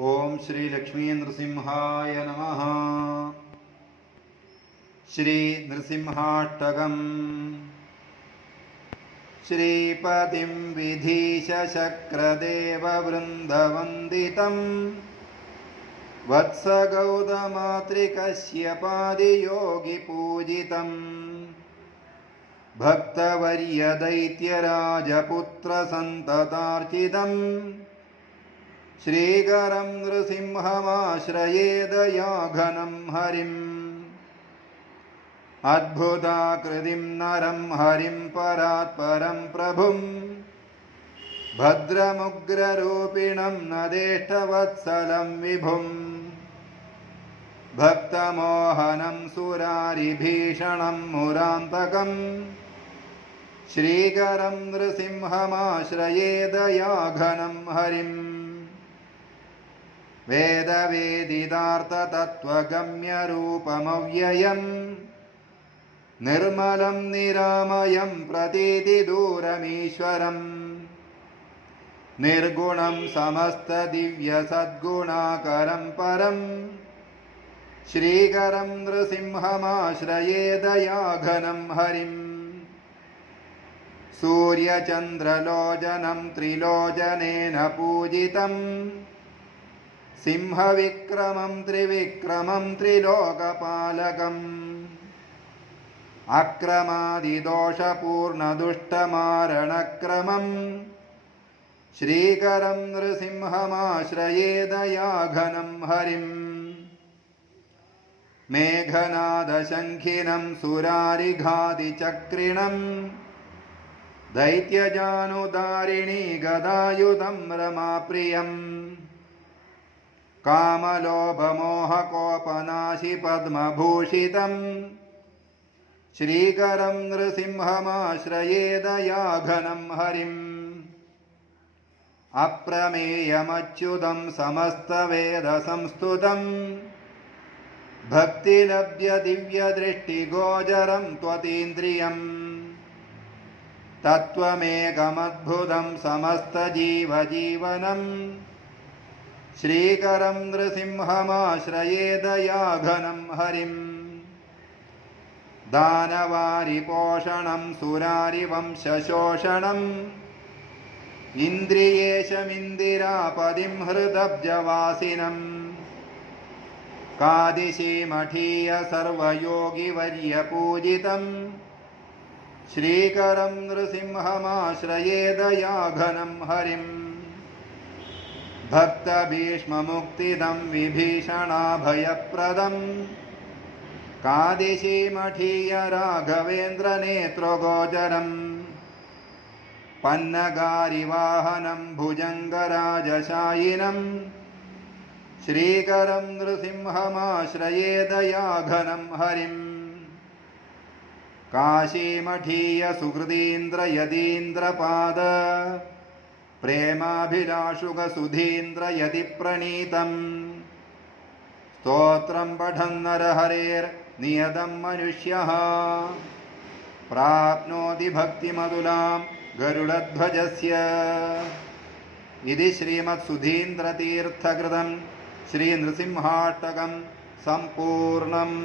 ओम श्री लक्ष्मी नृसिंहाय नमः। श्री नृसिंहाष्टकम्। श्रीपतिं विधीशशक्रदेववृन्दवन्दितं वत्सगौतमातृकश्यपादियोगिपूजितं भक्तवर्यदैत्यराजपुत्रसन्ततार्चितं श्रीकरं नृसिंहमाश्रये दयाघनं हरिम्। अद्भुताकृतिं नरं हरिं परात्परं प्रभुं भद्रमुग्ररूपिणं नदेष्टवत्सलं विभुं भक्तमोहनं सुरारिभीषणं मुरान्तकं श्रीकरं नृसिंहमाश्रये दयाघनं हरिम्। वेदवेदितार्थतत्त्वगम्यरूपमव्ययम् निर्मलं निरामयं प्रतीतिदूरमीश्वरम् निर्गुणं समस्तदिव्यसद्गुणाकरं परं श्रीकरं नृसिंहमाश्रये दयाघनं हरिम्। सूर्यचन्द्रलोचनं त्रिलोचनेन पूजितं सिंहविक्रमं त्रिविक्रमं त्रिलोकपालकम् अक्रमादिदोषपूर्णदुष्टमारणक्रमं श्रीकरं नृसिंहमाश्रये दयाघनं हरिम्। मेघनादशङ्खिनं सुरारिघादिचक्रिणं दैत्यजानुदारिणी गदायुधं रमाप्रियम् कामलोभमोहकोपनाशि पद्मभूषितं श्रीकरं नृसिंहमाश्रये दयाघनं हरिम्। अप्रमेयमच्युतं समस्तवेदसंस्तुतं भक्तिलब्धदिव्यदृष्टिगोचरं त्वतीन्द्रियम् तत्त्वमेकमद्भुतं समस्तजीवजीवनं श्रीकरं नृसिंहमाश्रये दयाघनं हरिम्। दानवारिपोषणं सुरारिवंशशोषणं इन्द्रियेशमिन्दिरापदिं हृदब्जवासिनं कादिशीमठीय सर्वयोगिवर्यपूजितं श्रीकरं नृसिंहमाश्रये दयाघनं हरिम्। भक्तभीष्ममुक्तिदं विभीषणाभयप्रदं कादिशीमठीय राघवेन्द्रनेत्रगोचरम् पन्नगारिवाहनं भुजङ्गराजशायिनं श्रीकरं नृसिंहमाश्रये दयाघनं हरिम्। काशीमठीय सुहृदीन्द्रयतीन्द्रपाद प्रेमाभिलाषुकसुधीन्द्रयतिप्रणीतं स्तोत्रं पठन् नरहरेर्नियतं मनुष्यः प्राप्नोति भक्तिमधुलां गरुडध्वजस्य। इति श्रीमत्सुधीन्द्रतीर्थकृतं श्रीनृसिंहाष्टकं सम्पूर्णम्।